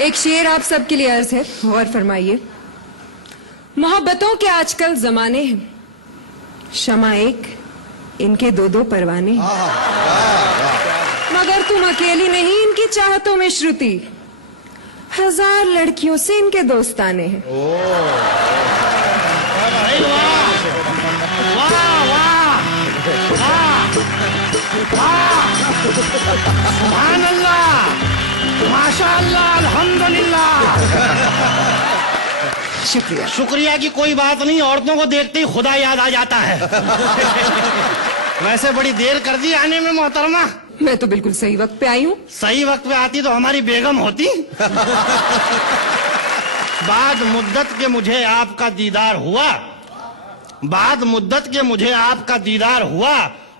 एक शेर आप सबके लिए अर्ज है, गौर फरमाइए। मोहब्बतों के आजकल जमाने हैं, शमा एक, इनके दो दो परवाने हैं। मगर तुम अकेली नहीं इनकी चाहतों में श्रुति, 1000 लड़कियों से इनके दोस्ताने हैं। सुभान अल्लाह, माशाअल्लाह, अल्हम्दुलिल्लाह। शुक्रिया। शुक्रिया की कोई बात नहीं, औरतों को देखते ही खुदा याद आ जाता है। वैसे बड़ी देर कर दी आने में मोहतरमा। मैं तो बिल्कुल सही वक्त पे आई हूँ। सही वक्त पे आती तो हमारी बेगम होती। बाद मुद्दत के मुझे आपका दीदार हुआ, बाद मुद्दत के मुझे आपका दीदार हुआ,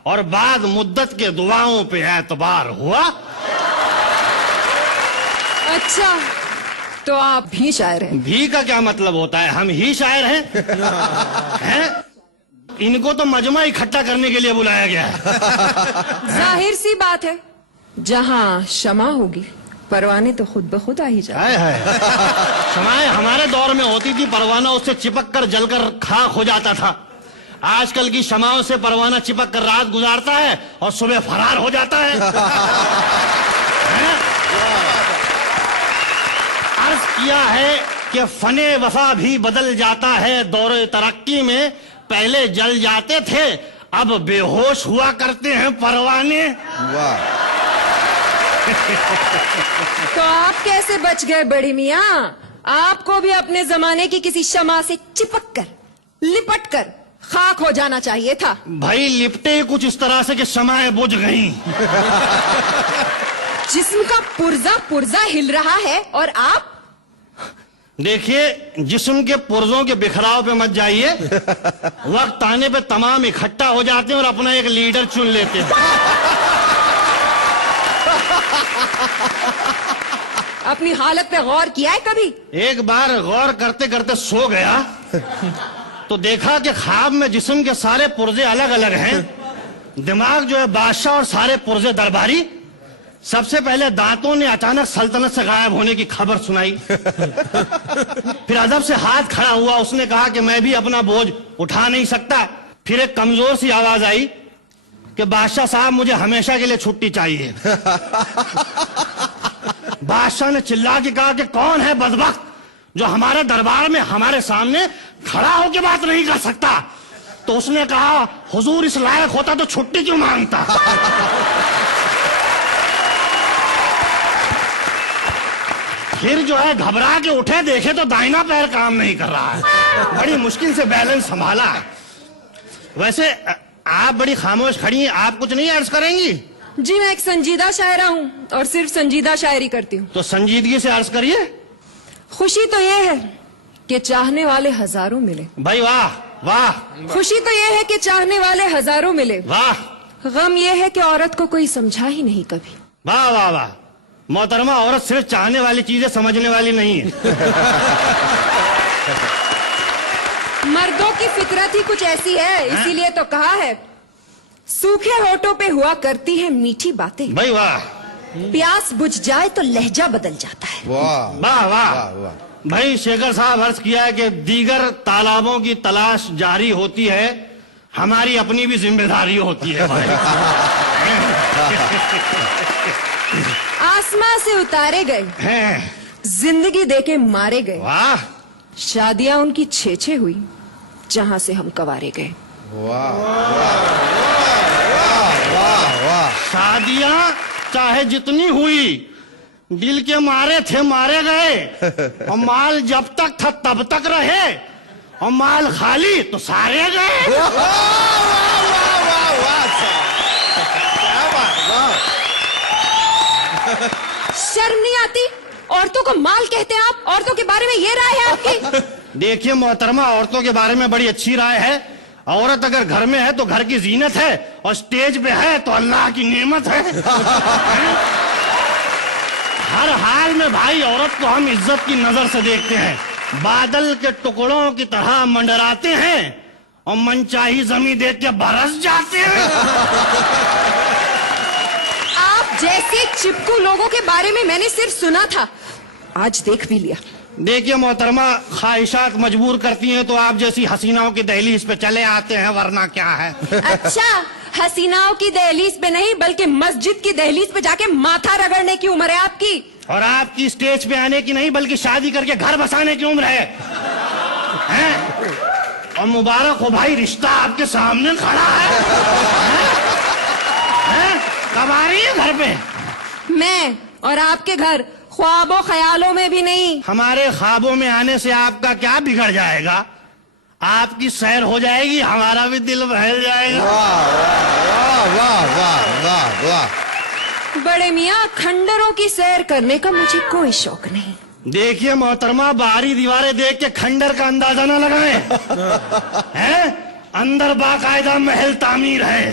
और बाद मुद्दत के दुआओं पे एतबार हुआ। अच्छा, तो आप भी शायर हैं? भी का क्या मतलब होता है? हम ही शायर हैं। हैं? इनको तो मजमा इकट्ठा करने के लिए बुलाया गया है। जाहिर सी बात है, जहाँ क्षमा होगी परवाने तो खुद ब खुद आ ही जाए। क्षमाएं हमारे दौर में होती थी, परवाना उससे चिपक कर जलकर खाक हो जाता था। आजकल की क्षमाओं से परवाना चिपक कर रात गुजारता है और सुबह फरार हो जाता है। अर्ज किया है कि फने वफा भी बदल जाता है दौरे तरक्की में, पहले जल जाते थे अब बेहोश हुआ करते हैं परवाने। वाह। तो आप कैसे बच गए बड़ी मियाँ? आपको भी अपने जमाने की किसी शमा से चिपक कर, लिपट कर खाक हो जाना चाहिए था। भाई लिपटे कुछ इस तरह से कि शमाएं बुझ गईं। जिस्म का पुर्जा पुर्जा हिल रहा है और आप? देखिए, जिस्म के पुर्जों के बिखराव पे मत जाइए। वक्त आने पे तमाम इकट्ठा हो जाते हैं और अपना एक लीडर चुन लेते हैं। अपनी हालत पे गौर किया है कभी? एक बार गौर करते करते सो गया तो देखा कि ख्वाब में जिस्म के सारे पुर्जे अलग अलग हैं। दिमाग जो है बादशाह और सारे पुर्जे दरबारी। सबसे पहले दांतों ने अचानक सल्तनत से गायब होने की खबर सुनाई। फिर अदब से हाथ खड़ा हुआ, उसने कहा कि मैं भी अपना बोझ उठा नहीं सकता। फिर एक कमजोर सी आवाज आई कि बादशाह साहब मुझे हमेशा के लिए छुट्टी चाहिए। बादशाह ने चिल्ला के कहा कि कौन है बदबख्त जो हमारे दरबार में हमारे सामने खड़ा होकर बात नहीं कर सकता? तो उसने कहा हुजूर इस लायक होता तो छुट्टी क्यों मांगता? फिर जो है घबरा के उठे, देखे तो दाहिना पैर काम नहीं कर रहा है। बड़ी मुश्किल से बैलेंस संभाला है। वैसे आप बड़ी खामोश खड़ी हैं, आप कुछ नहीं अर्ज करेंगी? जी मैं एक संजीदा शायरा हूँ और सिर्फ संजीदा शायरी करती हूँ। तो संजीदगी से अर्ज करिए। खुशी तो ये है कि चाहने वाले हजारों मिले। भाई वाह वाह। खुशी तो ये है कि चाहने वाले हजारों मिले। वाह। गम ये है कि औरत को कोई समझा ही नहीं कभी। वाह वाह वाह। मोहतरमा, औरत सिर्फ चाहने वाली चीजें समझने वाली नहीं है। मर्दों की फितरत ही कुछ ऐसी है, इसीलिए तो कहा है सूखे होठों पे हुआ करती है मीठी बातें। भाई वाह। प्यास बुझ जाए तो लहजा बदल जाता है। वाह वाह वाह। वाह। भाई शेखर साहब अर्ज किया है कि दीगर तालाबों की तलाश जारी होती है, हमारी अपनी भी जिम्मेदारी होती है। भाई आसमां से उतारे गए हैं। जिंदगी देके मारे गए। वाह। शादियां उनकी छे हुई जहां से हम कवारे गए। वाह वाह वाह। शादियां चाहे जितनी हुई, दिल के मारे थे मारे गए, और माल जब तक था तब तक रहे, और माल खाली तो सारे गए। शर्म नहीं आती? औरतों को माल कहते हैं आप? औरतों के बारे में ये राय है आपकी? देखिए मोहतरमा, औरतों के बारे में बड़ी अच्छी राय है। औरत अगर घर में है तो घर की जीनत है, और स्टेज पे है तो अल्लाह की नेमत है। हर हाल में भाई औरत को हम इज्जत की नजर से देखते हैं। बादल के टुकड़ों की तरह मंडराते हैं और मनचाही जमीन देख के बरस जाते हैं। आप जैसे चिपकू लोगों के बारे में मैंने सिर्फ सुना था, आज देख भी लिया। देखिए मोहतरमा, ख्वाहिशात मजबूर करती हैं तो आप जैसी हसीनाओं की दहलीज पे चले आते हैं, वरना क्या है। अच्छा, हसीनाओं की दहलीज पे नहीं बल्कि मस्जिद की दहलीज पे जाके माथा रगड़ने की उम्र है आपकी। और आपकी स्टेज पे आने की नहीं बल्कि शादी करके घर बसाने की उम्र है, हैं? और मुबारक हो भाई, रिश्ता आपके सामने खड़ा है, हैं? कब आ रही है घर पे? मैं और आपके घर ख्वाबों ख्यालों में भी नहीं। हमारे ख्वाबों में आने से आपका क्या बिगड़ जाएगा? आपकी सैर हो जाएगी, हमारा भी दिल बहल जाएगा। वाह वाह वाह वाह वाह। बड़े मियाँ, खंडरों की सैर करने का मुझे कोई शौक नहीं। देखिए मोहतरमा, बाहरी दीवारें देख के खंडर का अंदाजा न लगाएं, हैं? अंदर बाकायदा महल तामीर है।